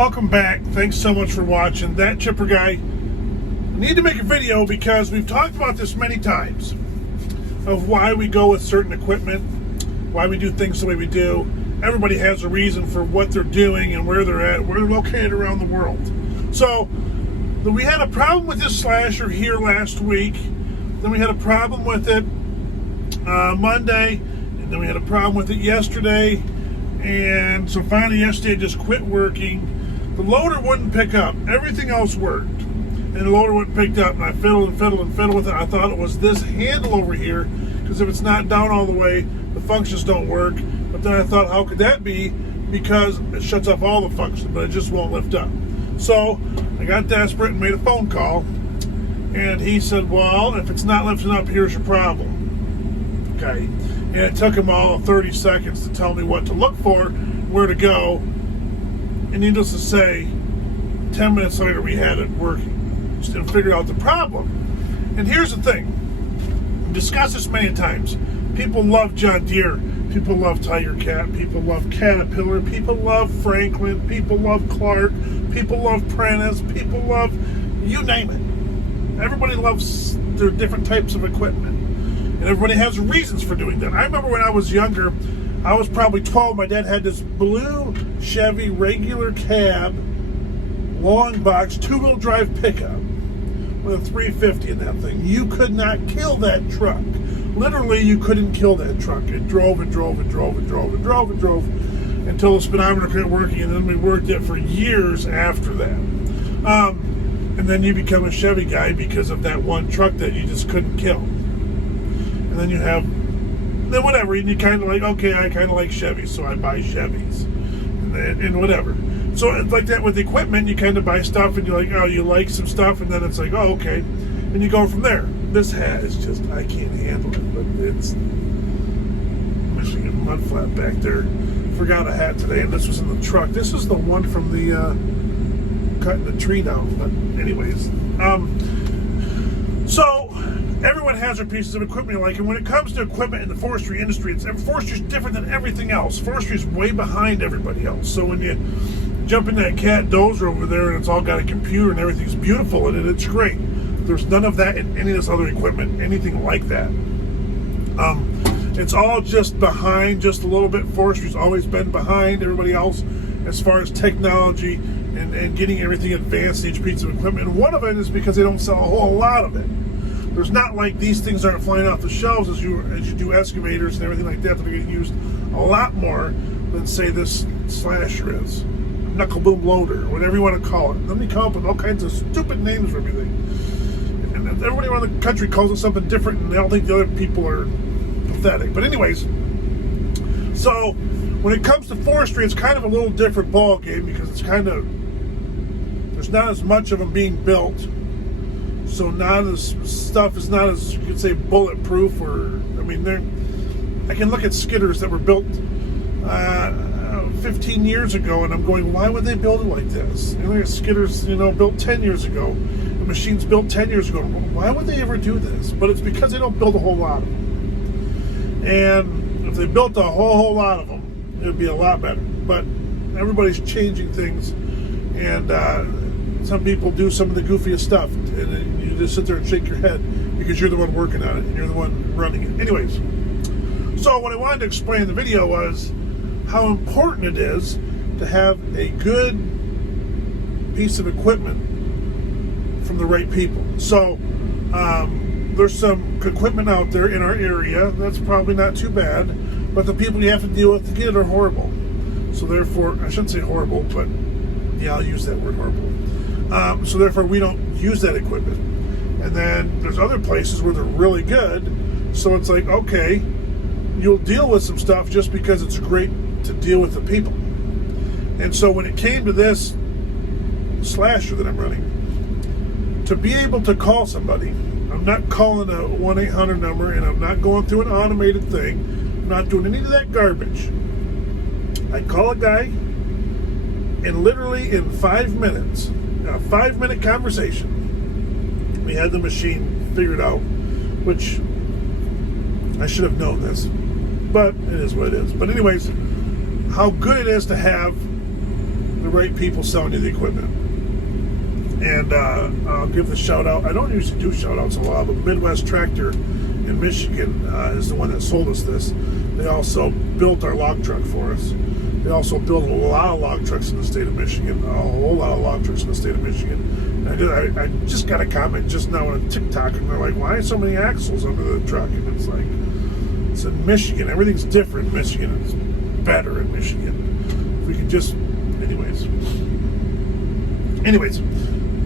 Welcome back. Thanks so much for watching. That Chipper Guy. I need to make a video because we've talked about this many times of why we go with certain equipment, why we do things the way we do. Everybody has a reason for what they're doing and where they're at, where they're located around the world. So we had a problem with this slasher here last week. Then we had a problem with it Monday, and then we had a problem with it yesterday. And so finally yesterday it just quit working. The loader wouldn't pick up. Everything else worked. And the loader wouldn't pick up. And I fiddled with it. I thought it was this handle over here, because if it's not down all the way, the functions don't work. But then I thought, how could that be? Because it shuts off all the functions, but it just won't lift up. So I got desperate and made a phone call. And he said, well, if it's not lifting up, here's your problem. Okay. And it took him all 30 seconds to tell me what to look for, where to go. And needless to say, 10 minutes later we had it working. Just didn't figure out the problem. And here's the thing. We've discussed this many times. People love John Deere. People love Tiger Cat. People love Caterpillar. People love Franklin. People love Clark. People love Prentice. People love, you name it. Everybody loves their different types of equipment. And everybody has reasons for doing that. I remember when I was younger, I was probably 12. My dad had this blue Chevy regular cab, long box, two-wheel drive pickup with a 350 in that thing. You could not kill that truck. Literally, you couldn't kill that truck. It drove and drove and drove and drove and drove and drove until the speedometer quit working, and then we worked it for years after that. And then you become a Chevy guy because of that one truck that you just couldn't kill. And then you have, then whatever, and you kind of like, okay, I kind of like Chevys, so I buy Chevys, and whatever. So it's like that with equipment, you kind of buy stuff, and you're like, oh, you like some stuff, and then it's like, oh, okay, and you go from there. This hat is just, I can't handle it, but it's Michigan mud flat back there. Forgot a hat today, and this was in the truck. This is the one from the cutting the tree down, but anyways. So everyone has their pieces of equipment you like, and when it comes to equipment in the forestry industry, forestry is different than everything else. Forestry is way behind everybody else. So when you jump in that Cat dozer over there and it's all got a computer and everything's beautiful in it, it's great. There's none of that in any of this other equipment, anything like that. It's all just behind, just a little bit. Forestry's always been behind everybody else as far as technology and getting everything advanced in each piece of equipment. And one of it is because they don't sell a whole lot of it. There's not like these things aren't flying off the shelves as you do excavators and everything like that are getting used a lot more than, say, this slasher is. Knuckle boom loader, whatever you want to call it. Then they come up with all kinds of stupid names for everything. And everybody around the country calls it something different, and they don't think the other people are pathetic. But anyways, so when it comes to forestry, it's kind of a little different ball game because it's kind of, there's not as much of them being built. So stuff is not as, you could say, bulletproof, or, I mean, I can look at skidders that were built 15 years ago, and I'm going, why would they build it like this? You know, skidders, built 10 years ago, the machines built 10 years ago. Why would they ever do this? But it's because they don't build a whole lot of them. And if they built a whole lot of them, it would be a lot better. But everybody's changing things, and some people do some of the goofiest stuff, and you just sit there and shake your head because you're the one working on it and you're the one running it. Anyways, so what I wanted to explain in the video was how important it is to have a good piece of equipment from the right people. So there's some equipment out there in our area that's probably not too bad, but the people you have to deal with to get it are horrible. So therefore, I shouldn't say horrible, but yeah, I'll use that word, horrible. So therefore, we don't use that equipment. And then there's other places where they're really good. So it's like, okay, you'll deal with some stuff just because it's great to deal with the people. And so when it came to this slasher that I'm running, to be able to call somebody, I'm not calling a 1-800 number, and I'm not going through an automated thing. I'm not doing any of that garbage. I call a guy, and literally in 5 minutes, a 5-minute conversation, we had the machine figured out, which I should have known this, but it is what it is. But anyways, how good it is to have the right people selling you the equipment. And I'll give the shout out. I don't usually do shout outs a lot, but Midwest Tractor in Michigan is the one that sold us this. They also built our log truck for us. They also build a lot of log trucks in the state of Michigan, a whole lot of log trucks in the state of Michigan. And I just got a comment just now on TikTok, and they're like, why are so many axles under the truck? And it's like, it's in Michigan. Everything's different in Michigan. It's better in Michigan. If we could just, anyways,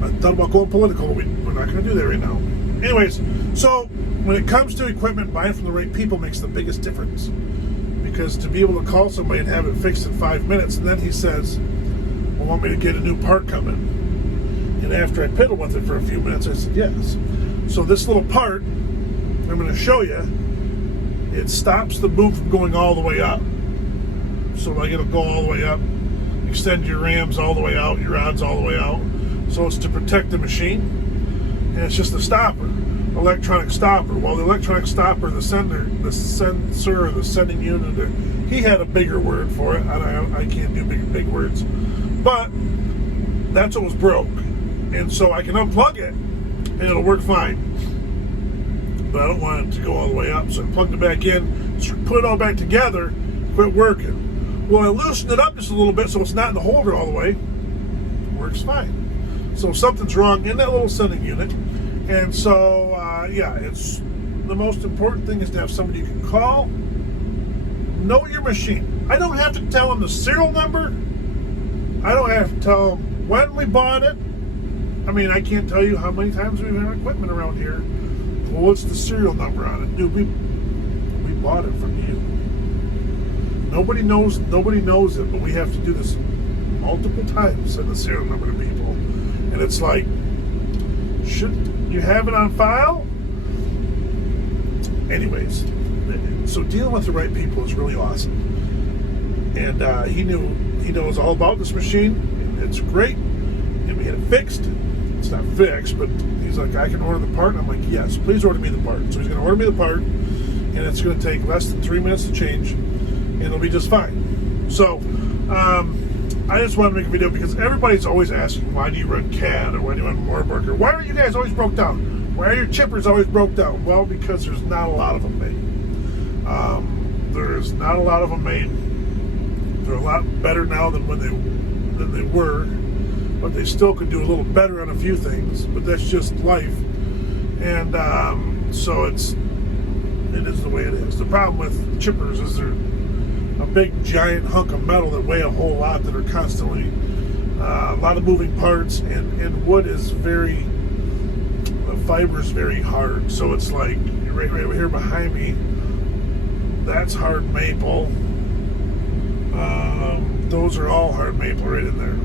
I thought about going political. We're not going to do that right now. Anyways, so when it comes to equipment, buying from the right people makes the biggest difference. Because to be able to call somebody and have it fixed in 5 minutes, and then he says, well, want me to get a new part coming? And after I piddled with it for a few minutes, I said, yes. So this little part, I'm going to show you, it stops the boom from going all the way up. So like it'll go all the way up, extend your rams all the way out, your rods all the way out. So it's to protect the machine, and it's just a stopper, electronic stopper. Well, the electronic stopper, the sensor, the sending unit, he had a bigger word for it. I can't do big words, but that's what was broke, and so I can unplug it, and it'll work fine. But I don't want it to go all the way up, so I plugged it back in, put it all back together, quit working. Well, I loosened it up just a little bit so it's not in the holder all the way. Works fine. So something's wrong in that little sending unit. And so, it's the most important thing is to have somebody you can call, know your machine. I don't have to tell them the serial number. I don't have to tell them when we bought it. I mean, I can't tell you how many times we've had equipment around here. Well, what's the serial number on it? Dude, we bought it from you. Nobody knows it, but we have to do this multiple times, send the serial number to people. And it's like, should you have it on file? Anyways, so dealing with the right people is really awesome. And he knows all about this machine. And it's great. And we had it fixed. It's not fixed, but he's like, I can order the part. And I'm like, yes, please order me the part. So he's going to order me the part, and it's going to take less than 3 minutes to change, and it'll be just fine. So, I just want to make a video because everybody's always asking, why do you run CAD or why do you run Moorburger? Why are you guys always broke down? Why are your chippers always broke down? Well, because there's not a lot of them made. There's not a lot of them made. They're a lot better now than when they were, but they still could do a little better on a few things. But that's just life, and so it is the way it is. The problem with chippers is they're a big giant hunk of metal that weigh a whole lot, that are constantly a lot of moving parts, and wood is the fiber is very hard. So it's like right here behind me, that's hard maple. Those are all hard maple right in there.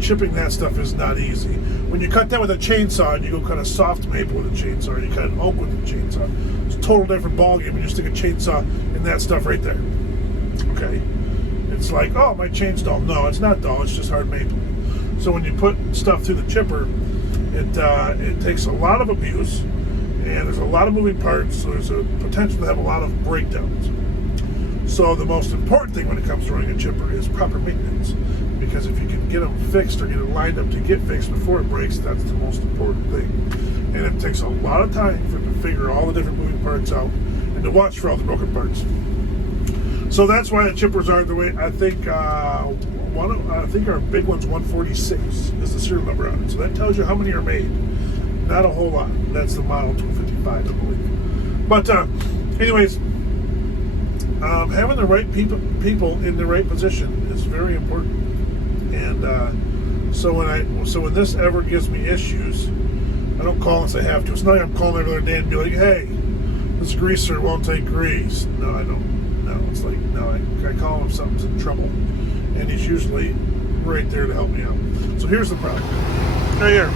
Chipping that stuff is not easy. When you cut that with a chainsaw and you go cut a soft maple with a chainsaw, or you cut an oak with a chainsaw, it's a total different ballgame when you stick a chainsaw in that stuff right there. Okay, it's like, oh, my chain's dull. No, it's not dull. It's just hard maple. So when you put stuff through the chipper, it takes a lot of abuse, and there's a lot of moving parts. So there's a potential to have a lot of breakdowns. So the most important thing when it comes to running a chipper is proper maintenance, because if you can get them fixed or get it lined up to get fixed before it breaks, that's the most important thing. And it takes a lot of time for it to figure all the different moving parts out and to watch for all the broken parts. So that's why the chippers are the way. I think our big one's 146 is the serial number on it. So that tells you how many are made. Not a whole lot. That's the model 255, I believe. But anyways, having the right people in the right position is very important. And so when this ever gives me issues, I don't call unless I have to. It's not like I'm calling every other day and be like, hey, this greaser won't take grease. No, I don't. No, it's like, no, I call him if something's in trouble, and he's usually right there to help me out. So here's the problem. Right here.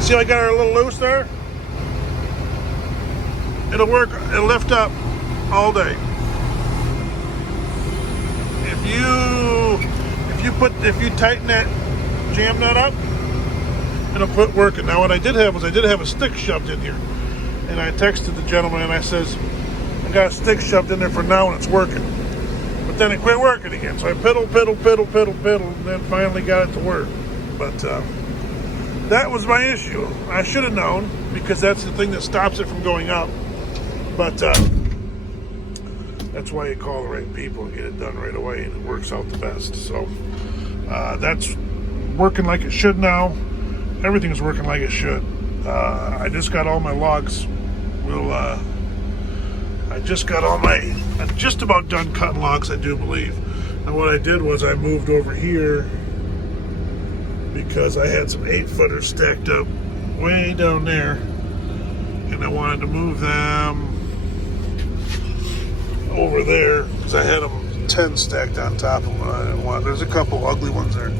See how I got her a little loose there? It'll work, it'll lift up all day. If you tighten that jam nut up, it'll quit working. Now what I did have a stick shoved in here, and I texted the gentleman and I says, I got a stick shoved in there for now and it's working. But but then it quit working again. So I piddle, and then finally got it to work. But that was my issue. I should have known, because that's the thing that stops it from going up. But that's why you call the right people and get it done right away, and it works out the best. So that's working like it should now. Everything's working like it should. I just got all my logs. I'm just about done cutting logs, I do believe. And what I did was I moved over here because I had some 8-footers stacked up way down there, and I wanted to move them over there because I had them 10 stacked on top of them. I didn't want. There's a couple ugly ones there.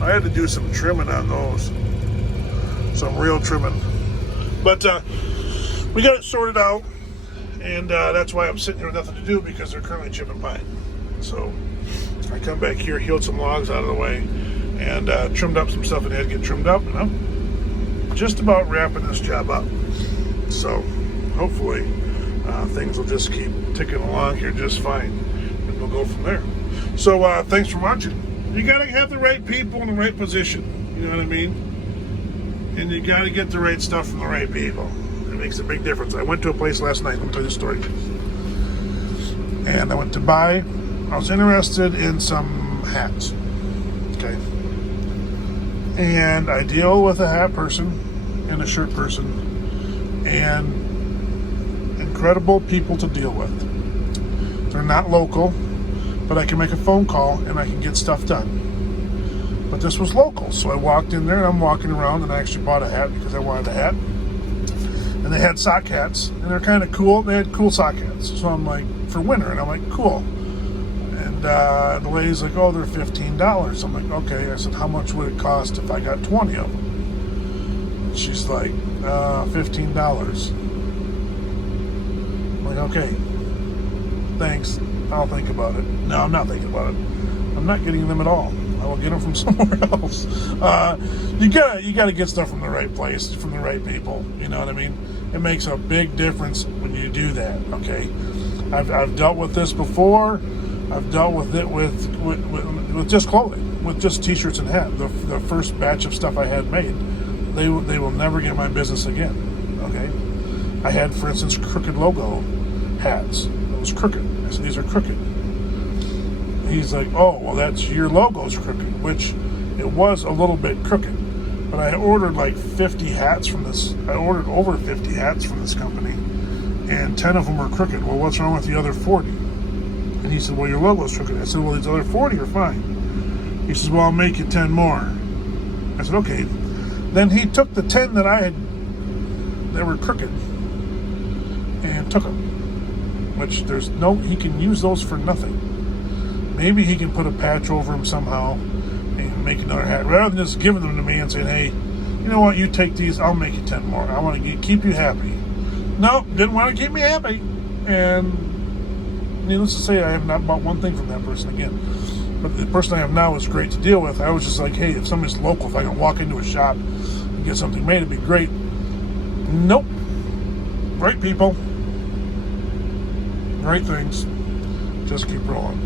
I had to do some trimming on those, some real trimming. But we got it sorted out, and that's why I'm sitting here with nothing to do, because they're currently chipping pine. So I come back here, healed some logs out of the way, and trimmed up some stuff that had to get trimmed up, and I'm just about wrapping this job up. So hopefully things will just keep ticking along here just fine, and we'll go from there. So thanks for watching. You got to have the right people in the right position, you know what I mean? And you got to get the right stuff from the right people. It makes a big difference. I went to a place last night, let me tell you the story. And I went to buy, I was interested in some hats, okay? And I deal with a hat person and a shirt person, and incredible people to deal with. They're not local, but I can make a phone call and I can get stuff done. But this was local, so I walked in there, and I'm walking around, and I actually bought a hat because I wanted a hat. And they had sock hats, and they're kind of cool. They had cool sock hats, so I'm like, for winter, and I'm like, cool. And the lady's like, oh, they're $15. I'm like, okay. I said, how much would it cost if I got 20 of them? And she's like, $15. I'm like, okay, thanks. I'll think about it. No, I'm not thinking about it. I'm not getting them at all. I will get them from somewhere else. You gotta get stuff from the right place, from the right people. You know what I mean? It makes a big difference when you do that. Okay, I've dealt with this before. I've dealt with it with just clothing, with just t-shirts and hats. The first batch of stuff I had made, they will never get my business again. Okay, I had, for instance, crooked logo hats. It was crooked. I said, these are crooked. He's like, oh, well, that's your logo's crooked, which it was a little bit crooked. But I ordered like 50 hats from this. I ordered over 50 hats from this company, and 10 of them were crooked. Well, what's wrong with the other 40? And he said, well, your logo's crooked. I said, well, these other 40 are fine. He says, well, I'll make you 10 more. I said, okay. Then he took the 10 that I had that were crooked and took them, which he can use those for nothing. Maybe he can put a patch over them somehow and make another hat, rather than just giving them to me and saying, hey, you know what, you take these, I'll make you 10 more. I want to keep you happy. Nope, didn't want to keep me happy. And needless to say, I have not bought one thing from that person again. But the person I have now is great to deal with. I was just like, hey, if somebody's local, if I can walk into a shop and get something made, it'd be great. Nope. Right people. Right things. Just keep rolling.